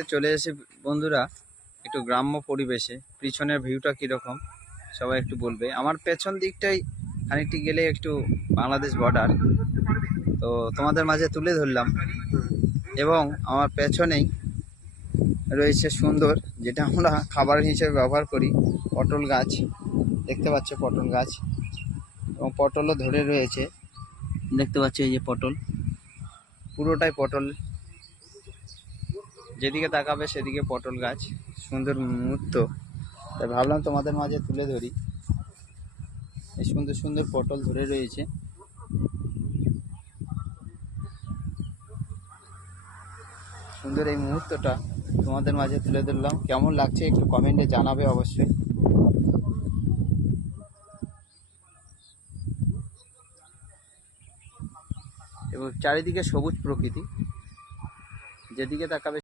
ঘুরতে চলে এসে বন্ধুরা একটু গ্রাম্য পরিবেশে। পিছনের ভিউটা কীরকম সবাই একটু বলবে। আমার পেছন দিকটাই খানিকটি গেলে একটু বাংলাদেশ বর্ডার, তো তোমাদের মাঝে তুলে ধরলাম। এবং আমার পেছনেই রয়েছে সুন্দর, যেটা আমরা খাবার হিসেবে ব্যবহার করি, পটল গাছ। দেখতে পাচ্ছ পটল গাছ, এবং পটলও ধরে রয়েছে। দেখতে পাচ্ছ এই যে পটল, পুরোটাই পটল, যেদিকে তাকাবে সেদিকে পটল গাছ। সুন্দর মুহূর্ত, তাই ভাবলাম তোমাদের মাঝে তুলে ধরি। এই সুন্দর সুন্দর পটল ধরে রয়েছে। সুন্দর এই মুহূর্তটা তোমাদের মাঝে তুলে ধরলাম। কেমন লাগছে একটু কমেন্টে জানাবে অবশ্যই। এবং চারিদিকে সবুজ প্রকৃতি, যেদিকে তাকাবে